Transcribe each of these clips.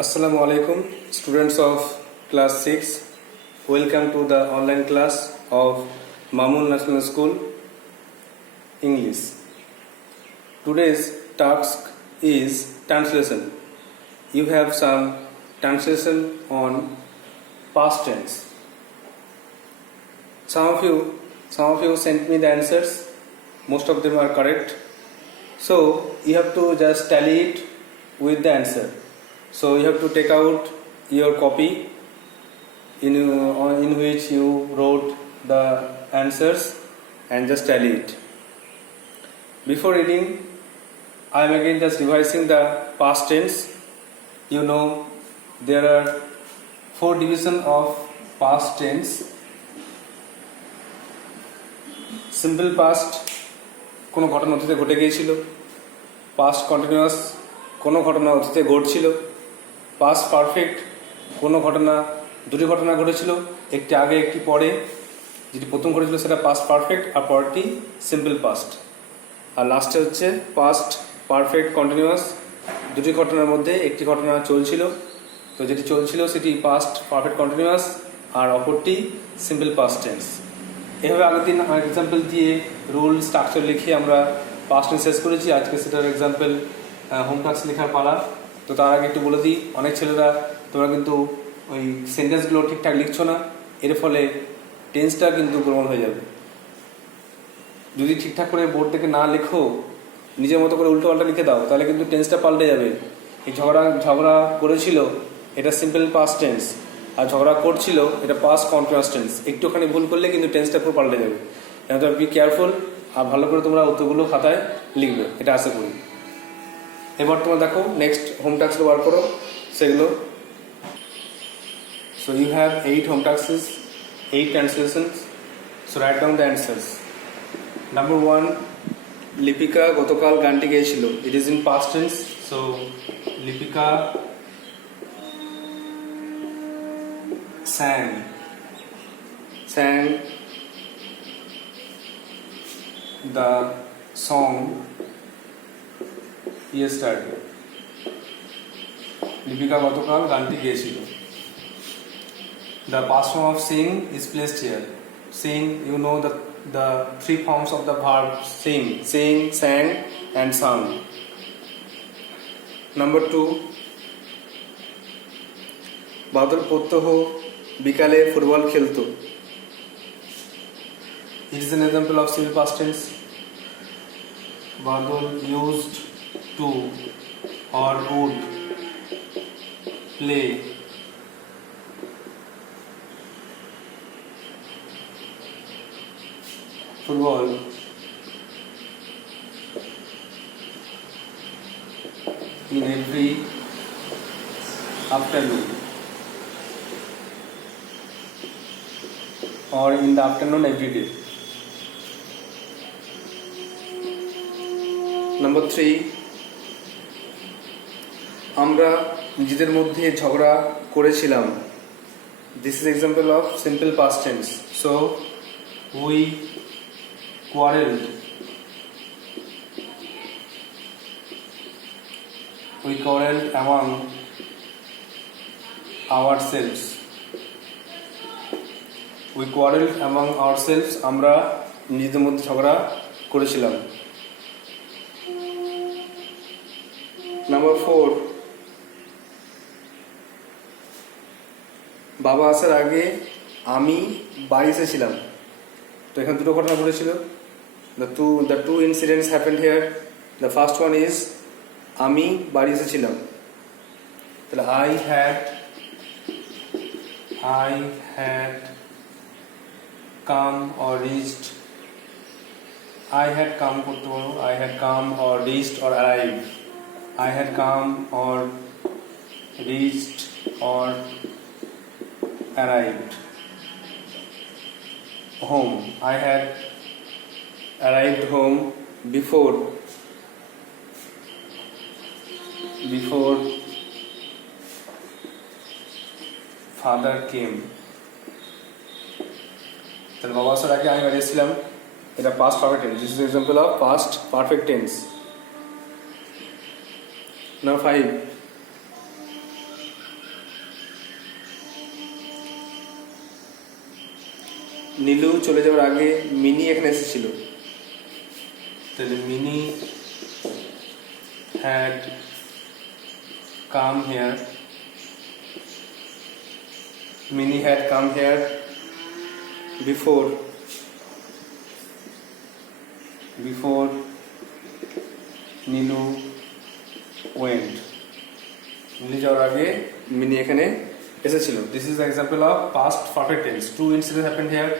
Assalamu alaikum, students of class 6. Welcome to the online class of Mamun National School English. Today's task is translation. You have some translation on past tense. Some of you sent me the answers. Most of them are correct. So you have to just tally it with the answer. So you have to take out your copy in which you wrote the answers and just tally it. Before reading, I am again just revising the past tense. You know there are 4 divisions of past tense. Simple past কোনো ঘটনা অতীতে ঘটে গিয়েছিল, past continuous কোনো ঘটনা অতীতে ঘটছিল, past perfect কোনো ঘটনা দুটি ঘটনা ঘটেছিল, একটি আগে একটি পরে, যেটি প্রথম ঘটেছিল সেটা পাস্ট পারফেক্ট আর পরেরটি সিম্পল পাস্ট, আর লাস্টে হচ্ছে পাস্ট পারফেক্ট কন্টিনিউয়াস, দুটি ঘটনার মধ্যে একটি ঘটনা চলছিল, তো যেটি চলছিল সেটি পাস্ট পারফেক্ট কন্টিনিউয়াস আর অপরটি সিম্পল পাস্ট টেন্স। এভাবে আগের দিন এক্সাম্পল দিয়ে রুল স্ট্রাকচার লিখে আমরা পাস্ট টেন্স শেষ করেছি। আজকে সেটার এক্সাম্পল হোম টাস্ক লেখার পালা। তো তার আগে একটু বলে দিই, অনেক ছেলেরা তোমরা কিন্তু ওই সেন্টেন্সগুলো ঠিকঠাক লিখছো না, এর ফলে টেন্সটা কিন্তু গোলমাল হয়ে যাবে। যদি ঠিকঠাক করে বোর্ড থেকে না লেখো, নিজের মতো করে উল্টো পাল্টা লিখে দাও, তাহলে কিন্তু টেন্সটা পাল্টে যাবে। এই ঝগড়া করেছিল এটা সিম্পল পাস্ট টেন্স, আর ঝগড়া করছিল এটা পাস্ট কন্টিনিউয়াস টেন্স। একটুখানি ভুল করলে কিন্তু টেন্সটা পুরো পাল্টে যাবে। তোমরা বি কেয়ারফুল, আর ভালো করে তোমরা উত্তরগুলো খাতায় লিখবে, এটা আশা করি। এবার তোমরা দেখো নেক্সট হোম টাস্কগুলো বার করো সেগুলো। So you have 8 home tasks, 8 translations. So write down the answers. Number 1, Lipika গতকাল গানটি গেয়েছিল। It is in past tense. So Lipika sang the song yesterday. Lipika গতকাল গানটি গেয়েছিল। The past form of sing is placed here. Sing, you know the 3 forms of the verb sing, sang and sung. Number 2, বাদল প্রত্যহ বিকালে football খেলতো। It is an example of simple past tense. Badal used to or would play football in every afternoon or in the afternoon every day. Number 3, আমরা নিজেদের মধ্যে ঝগড়া করেছিলাম। This is example of simple past tense. So we quarreled. We quarreled among ourselves. We quarreled among ourselves. আমরা নিজেদের মধ্যে ঝগড়া করেছিলাম। Number 4, বাবা আসার আগে আমি বাড়ি এসেছিলাম। তো এখানে দুটো ঘটনা ঘটেছিল। The two incidents happened here. The first one is আমি বাড়ি এসেছিলাম। তাহলে I had come or reached. I had come করতে পারো, I had come or reached or arrived. I had come or reached or arrived. Home. I had arrived home before father came. তাহলে বাবা আসার আগে আমি বাড়ি এসেছিলাম, এটা past perfect tense. This is an example of past perfect tense. Now 5, Nilu চলে যাওয়ার আগে মিনি এখানে এসেছিল, তাহলে Mini had come here, Mini had come here before Nilu went. Nilu যাওয়ার আগে মিনি এখানে এসেছিল। This is example of past perfect tense. Two incident happened here,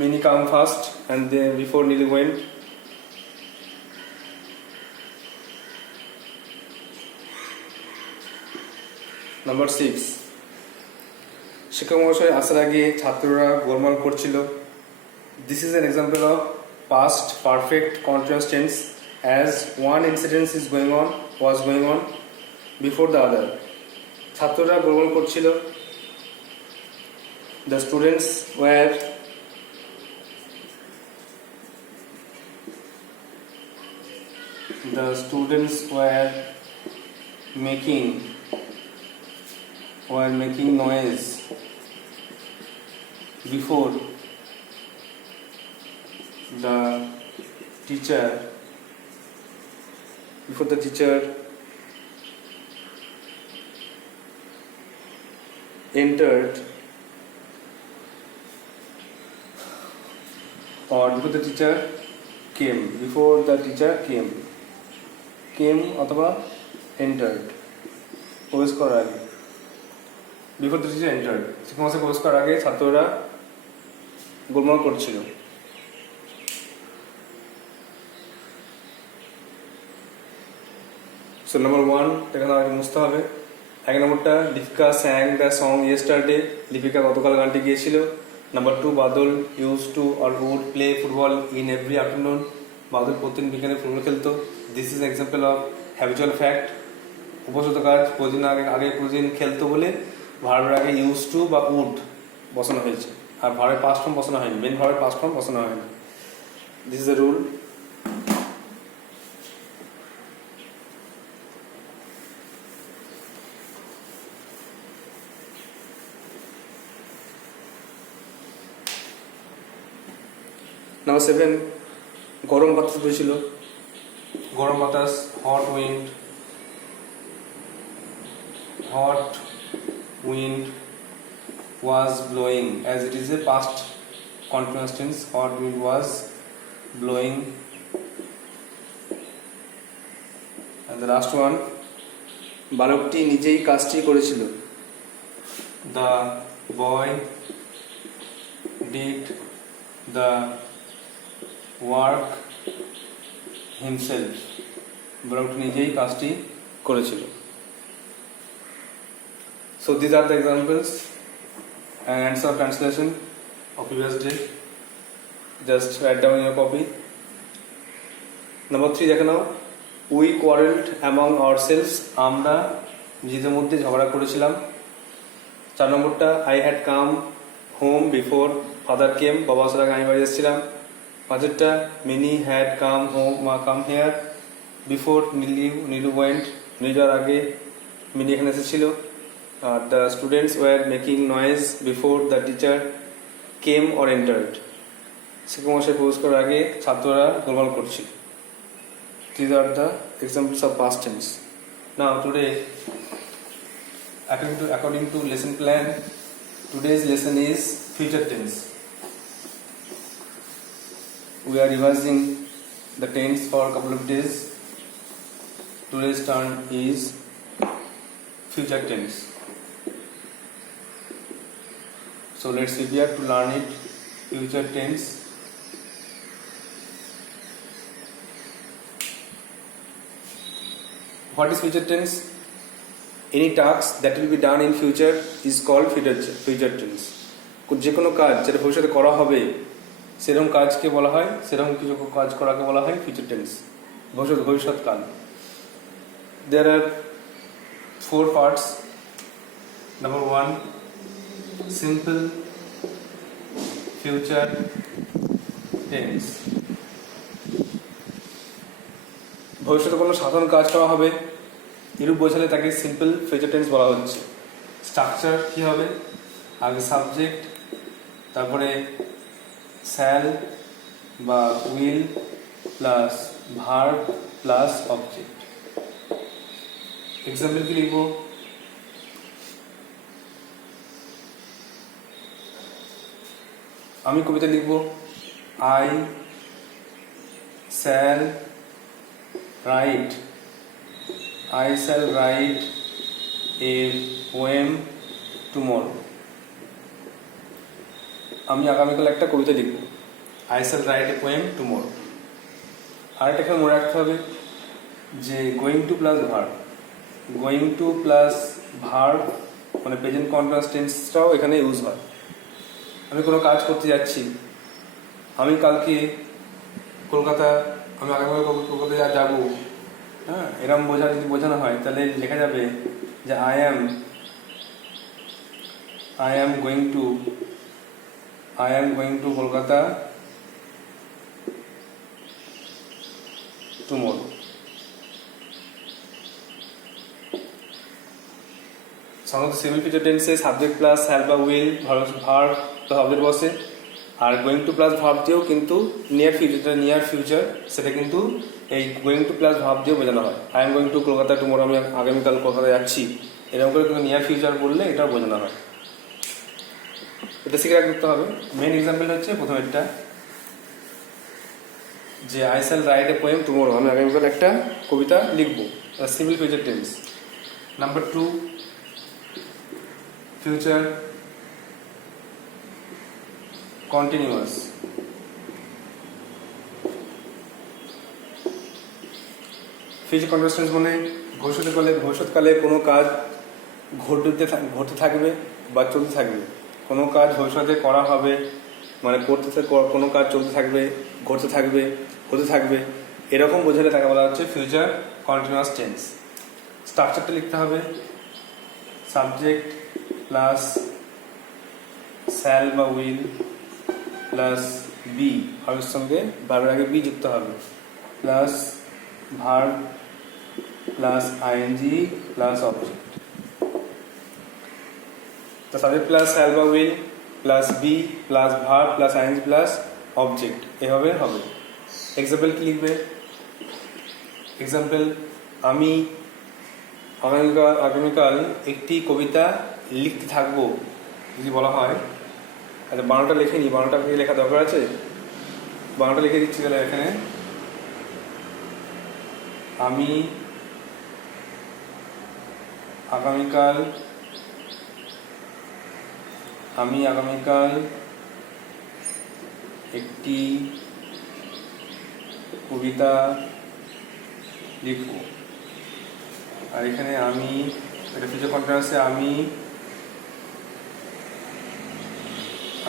Mini came first and then before Nilu went. Number 6, শিক্ষক মহাশয় আসার আগে ছাত্ররা গোলমাল করছিল। This is an example of past perfect continuous tense as one incident was going on before the other. ছাত্ররা গোলমাল করছিল। The students were making noise before the teacher entered, or before the teacher came, অথবা entered, প্রবেশ করার আগে, before the teacher entered, শিক্ষক মহাশয় প্রবেশ করার আগে ছাত্ররা গোলমাল করছিল। So number 1 এখানে আগে মুছতে হবে। এক নম্বরটা, Dipika sang the song yesterday, Dipika গতকাল গানটি গিয়েছিল। Number 2, Badal use to or would play football in every afternoon, Badal প্রতিদিন বিকেলে ফুটবল খেলতো। This is example of habitual fact, উপসর্গ কাজ, প্রতিদিন খেলতো বলে ভার্বের আগে ইউজ টু বা উড বসানো হয়েছে, আর ভার্বের পাস্ট ফর্ম বসানো হয়নি, মেন ভার্বের পাস্ট ফর্ম বসানো হয়নি। This is the rule. Number 7, গরম বাতাস বইছিল। গরম বাতাস, hot wind was blowing, as it is a past continuous tense, hot wind was blowing. And the last one, বালকটি নিজেই কাজটি করেছিল। The boy did the work himself, বালকটি নিজেই কাজটি করেছিল। So these are the examples and answer translation of previous day. Just write down in your copy. Number 3 দেখে নাও, we quarreled among ourselves, আমরা নিজেদের মধ্যে ঝগড়া করেছিলাম। 4 নম্বরটা, I had come home before father came, বাবা আসার আগে আমি বাড়ি এসেছিলাম। 5এরটা, many had come here before Nilu went, Nilu যাওয়ার আগে মিনি এখানে এসেছিল। The students were making noise before the teacher came or entered, শিক্ষক মহাশয় প্রবেশ করার আগে ছাত্ররা গোলমাল করছিল। These are the examples of past tense. Now today, according to lesson plan, today's lesson is future tense. We are revising the tense for a couple of days. Today's turn is future tense. So let's prepare to learn it. Future tense. What is future tense? Any task that will be done in future is called future tense. যে কোনো কাজ যেটা ভবিষ্যতে করা হবে সেরকম কাজকে বলা হয়, সেরকম কিছু কাজ করাকে বলা হয় future tense, ভবিষ্যৎকাল। There are 4 parts. Number 1, simple future tense. ভবিষ্যতে কোনো সাধারণ কাজ করা হবে এরূপ বোঝালে তাকে সিম্পল ফিউচার টেন্স বলা হচ্ছে। স্ট্রাকচার কি হবে? আগে সাবজেক্ট, তারপরে শ্যাল বা will plus verb plus object. Example কি লিখবো? আমি কবিতা লিখব, I shall write a poem tomorrow. আমি আগামীকাল একটা কবিতা লিখব, I shall write a poem tomorrow. আর একটা এখানে মনে রাখতে হবে যে গোয়িং টু প্লাস ভার্ব মানে প্রেজেন্ট কন্টিনিউয়াস টেন্সটাও এখানে ইউজ হয়। আমি কোনো কাজ করতে যাচ্ছি, আমি কালকে কলকাতা, আমি আগামীকাল কলকাতায় যাবো, হ্যাঁ, এরকম যদি বোঝানো হয় তাহলে লেখা যাবে যে I am going to Kolkata tomorrow. সাধারণত সিম্পল ফিউচার টেন্সে সাবজেক্ট প্লাস হ্যাল বা উইল ভার্ব প্লাস অবজেক্ট বসে, are going to plus verb দিয়েও কিন্তু নিয়ার ফিউচার সেটা কিন্তু এই গোয়িং টু প্লাস ভার্ব দিয়েও বোঝানো হয়। I am going to Kolkata tomorrow, আমি আগামীকাল কলকাতায় যাচ্ছি, এরকম করে কিন্তু নিয়ার ফিউচার বললে এটাও বোঝানো হয়। এটা শিখে রাখতে হবে। মেন এক্সাম্পল হচ্ছে প্রথম একটা, যে I shall write a poem tomorrow, আমি আগামীকাল একটা কবিতা লিখবো, simple future tense. Number 2, future continuous. Future continuous tense মানে ভবিষ্যৎকালে কোনো কাজ ঘটতে থাকবে বা চলতে থাকবে। কোনো কাজ ভবিষ্যতে করা হবে মানে কোনো কাজ চলতে থাকবে, ঘটতে থাকবে, হতে থাকবে, এরকম বোঝালে তাকে বলা হচ্ছে ফিউচার কন্টিনিউয়াস টেন্স। স্ট্রাকচারটা লিখতে হবে, সাবজেক্ট প্লাস শ্যাল বা উইল প্লাস বি, ভার্বের সঙ্গে ভার্বের আগে বি যুক্ত হবে, plus verb plus ING plus object. তো সাবজেক্ট প্লাস শ্যাল বা will plus be plus verb plus ING plus object, এভাবে হবে। এক্সাম্পল কি লিখবে? এক্সাম্পল, আমি আগামীকাল একটি কবিতা লিখতে থাকবো যদি বলা হয়। আচ্ছা, বানানটা লিখে নি, বানানটা লেখা দরকার আছে, বানানটা লিখে দিচ্ছি তাহলে এখানে। আমি আগামীকাল একটি কবিতা লিখব। আর এখানে আমি, এটা ফিউচার কন্টিনিউয়াসে, আমি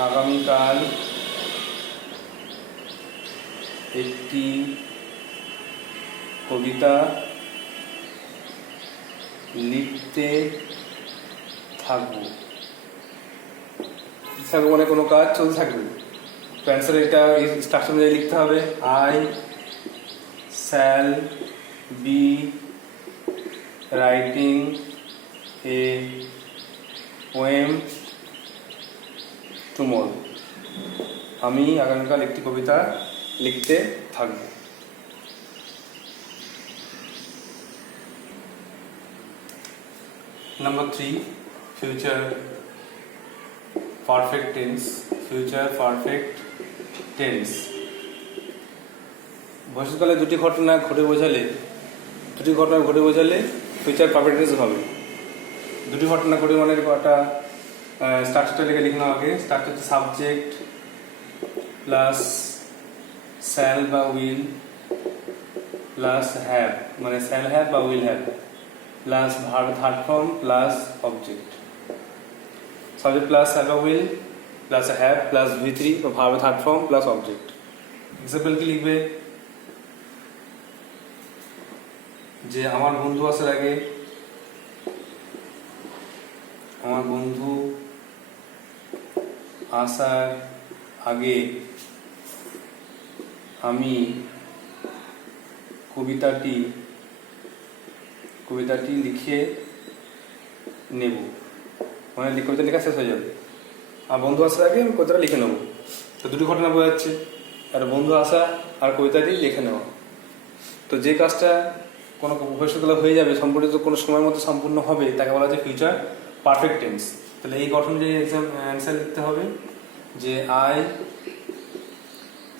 আগামীকাল একটি কবিতা লিখতে থাকবো। মানে কোনো কাজ চলতে থাকবে। তো অ্যান্সার এটা স্ট্রাকচার অনুযায়ী লিখতে হবে, I shall be writing a poem tomorrow, আমি আগামীকাল একটি কবিতা লিখতে থাকবো। Number 3, future perfect tense. ভবিষ্যৎকালে দুটি ঘটনা ঘটে বোঝালে ফিউচার পারফেক্ট টেন্স হবে। দুটি ঘটনা ঘটে মানে একটা স্ট্রাকচারটা লিখে নাও আগে। স্ট্রাকচার হচ্ছে সাবজেক্ট প্লাস শ্যাল বা উইল প্লাস হ্যাভ মানে শ্যাল হ্যাভ বা will have plus verb third form plus object. Subject plus shall বা will plus have plus V3 বা verb third form plus object. Example কি লিখবে? যে আমার বন্ধু আসার আগে, আমি কবিতাটি লিখে নেব, মানে কবিতা লেখা শেষ হয়ে যাবে। আর বন্ধু আসার আগে আমি কবিতাটা লিখে নেবো। তো দুটি ঘটনা বোঝাচ্ছে, আর বন্ধু আসা আর কবিতাটি লিখে নেওয়া। তো যে কাজটা কোনো ভবিষ্যৎকালে হয়ে যাবে, সম্পর্কিত কোনো সময়ের মধ্যে সম্পূর্ণ হবে, তাকে বলা যায় ফিউচার পারফেক্ট টেন্স। তাহলে এই গঠন যে এক্সাম অ্যান্সার লিখতে হবে যে I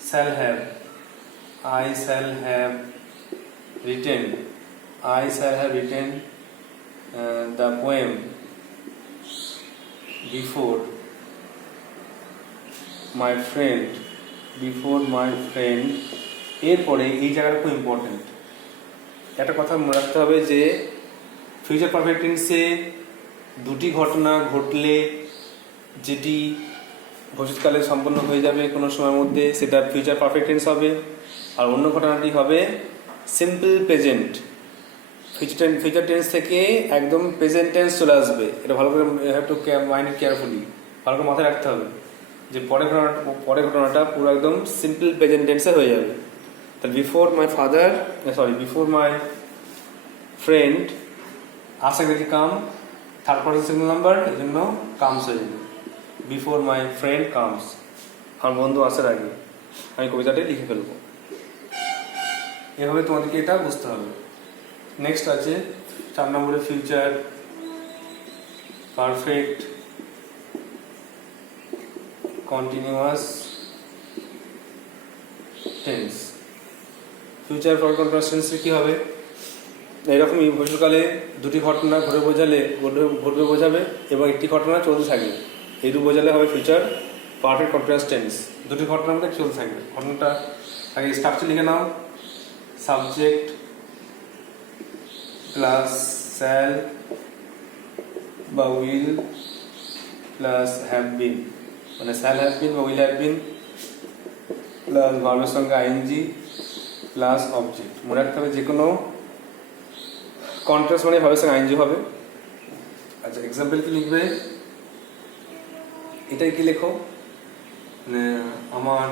shall have written the poem before my friend এরপরে এই জায়গাটা খুব ইম্পর্টেন্ট। একটা কথা মনে রাখতে হবে যে ফিউচার পারফেক্ট টেন্সে দুটি ঘটনা ঘটলে যেটি ভবিষ্যৎকালে সম্পন্ন হয়ে যাবে কোনো সময়ের মধ্যে, সেটা ফিউচার পারফেক্ট টেন্স হবে। আর অন্য ঘটনাটি হবে সিম্পল প্রেজেন্ট। ফিউচার টেন্স থেকে একদম প্রেজেন্ট টেন্স চলে আসবে। এটা ভালো করে হ্যাভ টু মাইন্ড কেয়ারফুলি, ভালো করে মাথায় রাখতে হবে যে পরের ঘটনাটা পুরো একদম সিম্পল প্রেজেন্ট টেন্সে হয়ে যাবে। তাহলে বিফোর মাই ফ্রেন্ড আশা করি কাম, থার্ড পার্সন সিঙ্গেল নাম্বার, এই জন্য কামস হয়ে যাবে। বিফোর মাই ফ্রেন্ড কামস, আমার বন্ধু আসার আগে আমি কবিতাটাই লিখে ফেলবো। এভাবে তোমাদেরকে এটা বুঝতে হবে। নেক্সট আছে 4 নম্বরে future perfect continuous tense. Future perfect continuous টেন্সে কি হবে? এরকমই ভবিষ্যৎকালে দুটি ঘটনা ঘটবে বোঝাবে এবং একটি ঘটনা চলতে থাকবে, এইটুকু বোঝালে হবে ফিউচার পারফেক্ট কন্টিনিউয়াস টেন্স। দুটি ঘটনার মধ্যে চলতে থাকবে। ঘটনাটা আগে স্ট্রাকচার লিখে নাও, সাবজেক্ট প্লাস শ্যাল বা উইল প্লাস হ্যাভ বিন, মানে শ্যাল হ্যাভ বিন বা উইল হ্যাভ বিন প্লাস ভার্বের সঙ্গে আইএনজি প্লাস অবজেক্ট। মনে রাখতে হবে যে কোনো কন্ট্রাস্ট মানে ভাবের সঙ্গে আইএনজি হবে। আচ্ছা, এক্সাম্পল কি লিখবে? এটাই কি লেখো, মানে আমার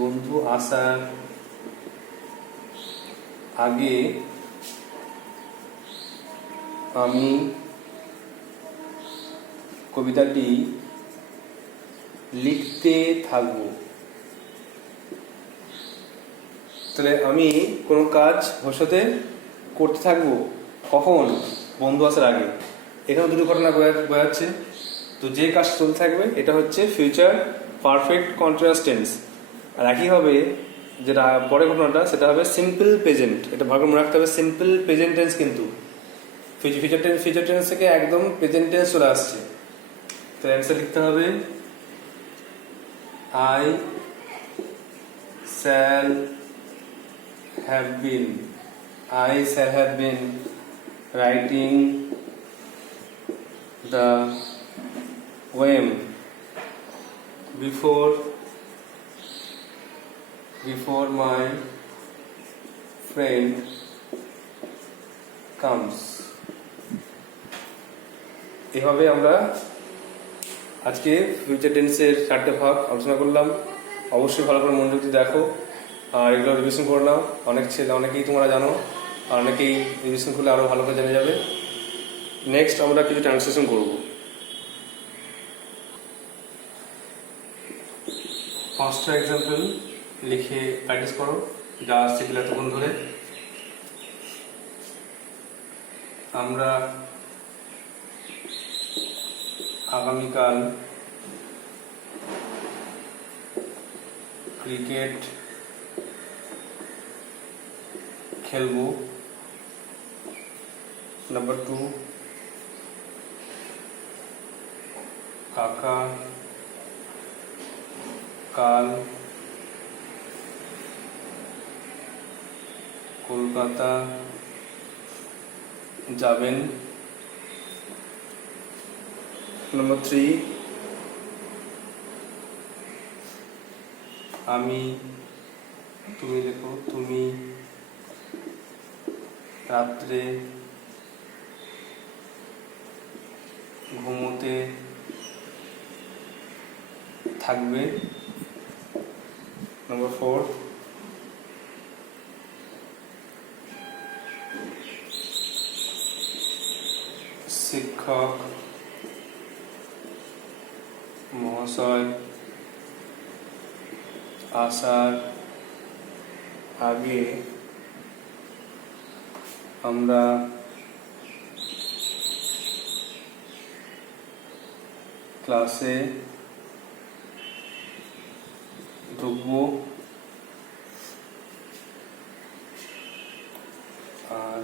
বন্ধু আসার আগে আমি কবিতাটি লিখতে থাকবো। তাহলে আমি কোনো কাজ ভবিষ্যতে করতে থাকবো, কখন? বন্ধু আসার আগে। এখানে দুটো ঘটনা বোঝাচ্ছে। তো যে কাজ চলতে থাকবে এটা হচ্ছে ফিউচার পারফেক্ট কন্টিনিউয়াস টেন্স। আর একইভাবে যেটা পরের ঘটনাটা সেটা হবে সিম্পল প্রেজেন্ট। এটা ভালো মনে রাখতে হবে, সিম্পল প্রেজেন্ট টেন্স। কিন্তু ফিউচার টেন্স থেকে একদম প্রেজেন্ট টেন্স চলে আসছে। তো অ্যান্সার লিখতে হবে I shall have been writing the poem before my friend comes. এভাবে আমরা আজকে ফিউচার টেন্সের 4টে ভাগ আলোচনা করলাম। অবশ্যই ভালো করে মনোযোগ দিয়ে দেখো আর এগুলো রিভিশন করে নাও। অনেকেই তোমরা জানো, আর অনেকেই রিভিশন করলে আরও ভালো করে জেনে যাবে। নেক্সট আমরা কিছু ট্রান্সলেশন করব। 5টা এক্সাম্পল লিখে প্র্যাকটিস করো, যা শিখলে এতক্ষণ ধরে। আমরা আগামীকাল ক্রিকেট খেলবো। নাম্বার 2, কাকা কাল কলকাতা যাবেন। নাম্বার 3, তুমি রাত্রে ঘুমোতে থাকবে। নাম্বার 4, শিক্ষক মহাশয় আসার আগে আমরা ক্লাসে ঢুকবো আর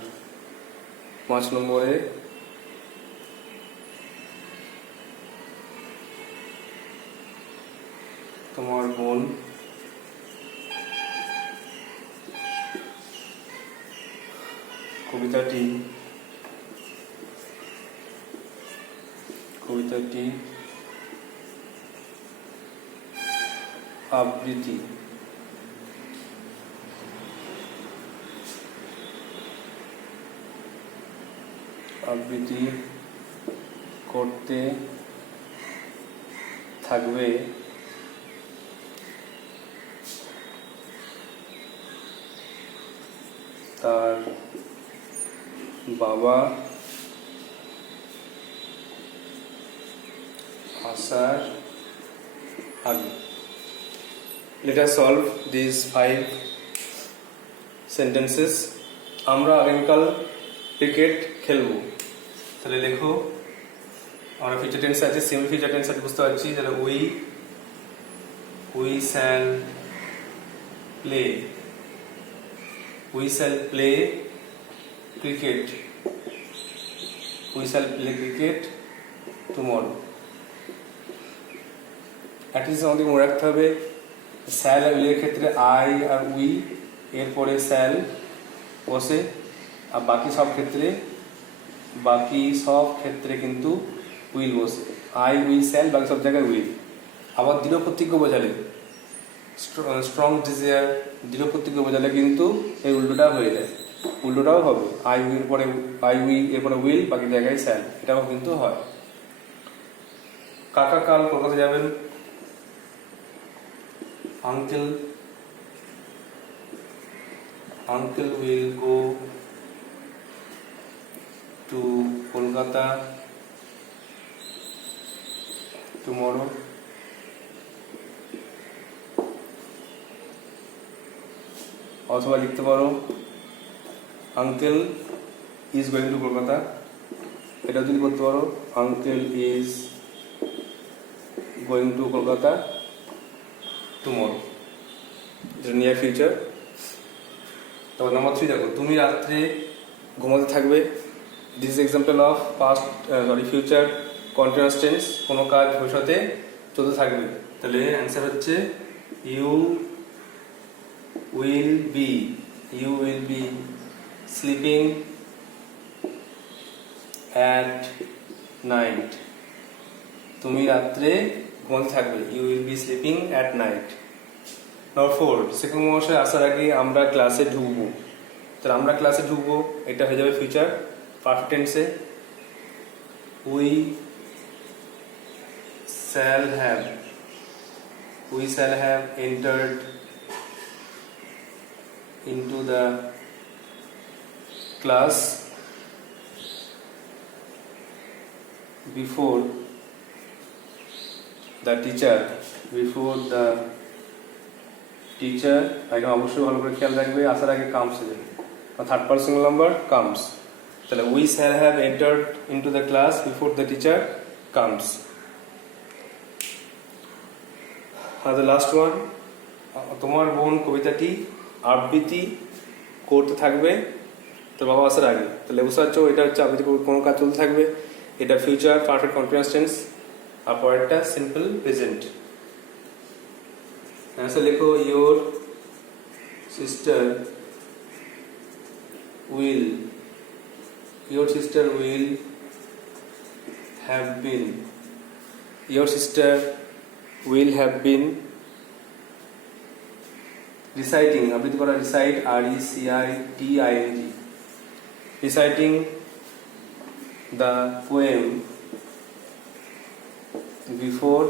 5 নম্বরে তোমার বোন কবিতাটি আবৃত্তি করতে থাকবে তার বাবা আসার আগে। Let us solve these 5 sentences. আমরা আগামীকাল ক্রিকেট খেলবো। তাহলে লেখো, আমরা ফিউচার টেন্স আছে, সিম্পল ফিউচার টেন্স আছে বুঝতে পারছি। তাহলে we shall play cricket tomorrow. At least আমাদের মনে রাখতে হবে স্যাল আর উইলের ক্ষেত্রে আই আর উই এরপরে স্যাল বসে, আর বাকি সব ক্ষেত্রে কিন্তু উইল বসে। আই উই স্যাল, বাকি সব জায়গায় উইল। আবার দৃঢ় প্রতিজ্ঞ বোঝালে, স্ট্রং ডিজায়ার, দৃঢ় প্রতিজ্ঞ বোঝালে কিন্তু এই উল্টোটা হয়ে যায়, উল্টোটাও হবে। আই উই এরপরে উইল, বাকি জায়গায় স্যাল, এটাও কিন্তু হয়। কাকা কাল কলকাতা যাবেন। Uncle will go to Kolkata tomorrow. অথবা লিখতে পারো uncle is going to Kolkata, এটা যদি করতে পারো uncle is going to Kolkata tomorrow, near future. তারপর নাম্বার 3 দেখো, তুমি রাত্রে ঘুমাতে থাকবে। This is example of future continuous tense, কোনো কাজ ভবিষ্যতে চলতে থাকবে। তাহলে অ্যান্সার হচ্ছে you will be sleeping at night. তুমি রাত্রে ঘুমাতে থাকবে, you will be sleeping at night. Number 4, শিক্ষক মহাশয় আসার আগে আমরা ক্লাসে ঢুকবো। তাহলে আমরা ক্লাসে ঢুকবো, এটা হয়ে যাবে ফিউচার পারফেক্ট টেন্সে। We shall have entered into the class before the teacher একদম অবশ্যই ভালো করে খেয়াল রাখবে, আসার আগে কামস হয়ে যাবে, থার্ড পারসন নাম্বার কামস। তাহলে we shall have entered into the class before the teacher comes. Are the last one, তোমার বোন কবিতাটি আবৃত্তি করতে থাকবে তোর বাবা আসার আগে। তাহলে বুঝতে পারছো, এটা হচ্ছে আবৃত্তি কোনো কাজ চলতে থাকবে, এটা ফিউচার পারফেক্ট কন্টিনিউয়াস টেন্স, আর পরেরটা সিম্পল প্রেজেন্ট। অ্যান্সার লেখো, your sister will have been reciting, আবৃত্তি করা, recite RECITING, reciting the poem before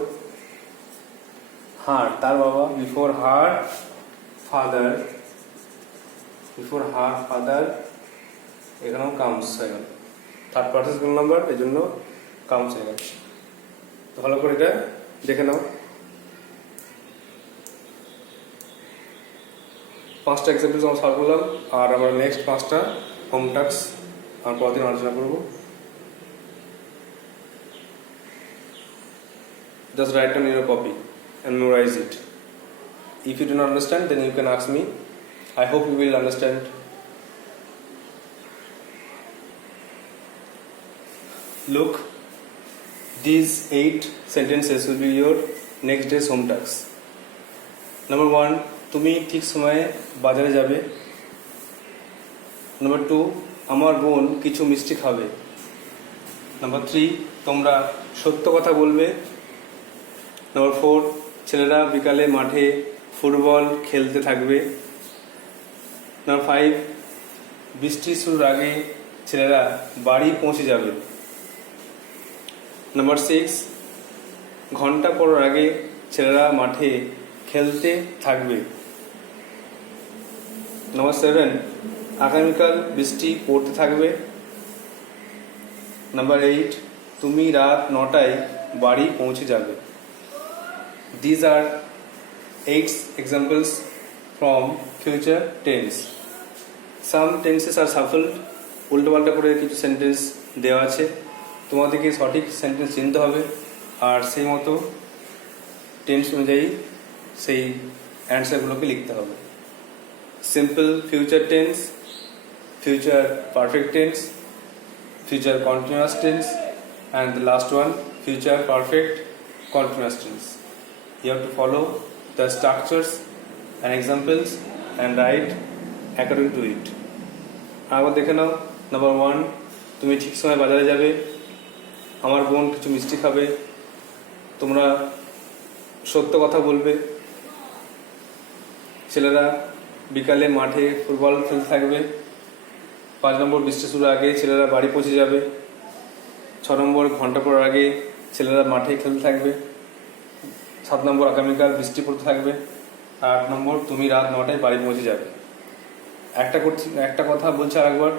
her, তার বাবা, before her father, এখানেও কামস হয়ে গেল, থার্ড পারসন নাম্বার, এই জন্য কাউন্টস হয়ে গেছে। তো ভালো করে এটা দেখে নাও। 5টা এক্সাম্পল আমরা সলভ করলাম, আর আমরা নেক্সট 5টা হোম টাস্ক আমরা পরদিন আলোচনা করবো। Just write down in your copy and memorize it. If you do not understand, then you can ask me. I hope you will understand. Look, these 8 sentences will be your next day's home task. Number 1, তুমি ঠিক সময়ে বাজারে যাবে। Number 2, আমার বোন কিছু মিষ্টি খাবে। Number 3, তোমরা সত্য কথা বলবে। Number 4, ছেলেরা বিকালে মাঠে ফুটবল খেলতে থাকবে। Number 5, বৃষ্টি শুরুর আগে ছেলেরা বাড়ি পৌঁছে যাবে। Number 6, ঘন্টা পড়ার আগে ছেলেরা মাঠে খেলতে থাকবে। Number 7, আগামীকাল বৃষ্টি পড়তে থাকবে। Number 8, তুমি রাত 9টায় বাড়ি পৌঁছে যাবে। These are 8 examples from future tense. Some tenses are shuffled, উল্টোপাল্টা করে কিছু সেন্টেন্স দেওয়া আছে, তোমাদেরকে সঠিক সেন্টেন্স চিনতে হবে আর সেই মতো টেন্স অনুযায়ী সেই অ্যান্সারগুলোকে লিখতে হবে। Simple future tense, future perfect tense, future continuous tense, and the last one, future perfect continuous tense. You have to follow the structures and examples and write according to it. আবার দেখে নাও। Number 1, তুমি ঠিক সময় বাজারে যাবে। আমার বোন কিছু মিষ্টি খাবে। তোমরা সত্য কথা বলবে। ছেলেরা বিকালে মাঠে ফুটবল খেলতে থাকবে। 5 নম্বর, বৃষ্টি শুরুর আগে ছেলেরা বাড়ি পৌঁছে যাবে। 6 নম্বর, ঘন্টা পড়ার আগে ছেলেরা মাঠে খেলতে থাকবে। 7 নম্বর, আগামীকাল বৃষ্টি পড়তে থাকবে। 8 নম্বর, তুমি রাত 9টায় বাড়ি পৌঁছে যাবে। একটা কথা বলছি আরেকবার,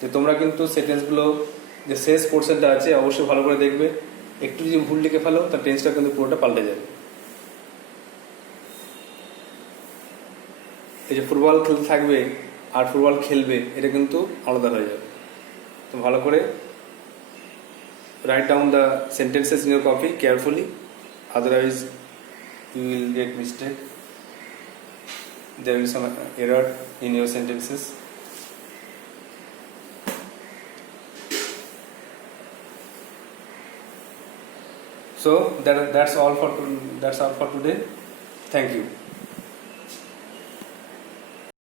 যে তোমরা কিন্তু সেন্টেন্সগুলো যে শেষ পোর্শনটা আছে অবশ্যই ভালো করে দেখবে। একটু যদি ভুল লিখে ফেলো তার টেন্সটা কিন্তু পুরোটা পাল্টে যাবে। এই যে ফুটবল খেলতে থাকবে আর ফুটবল খেলবে, এটা কিন্তু আলাদা হয়ে যাবে। তো ভালো করে write down the sentences in your copy carefully, otherwise you will get mistake. There will be some error in your sentences. So that's all for today. Thank you.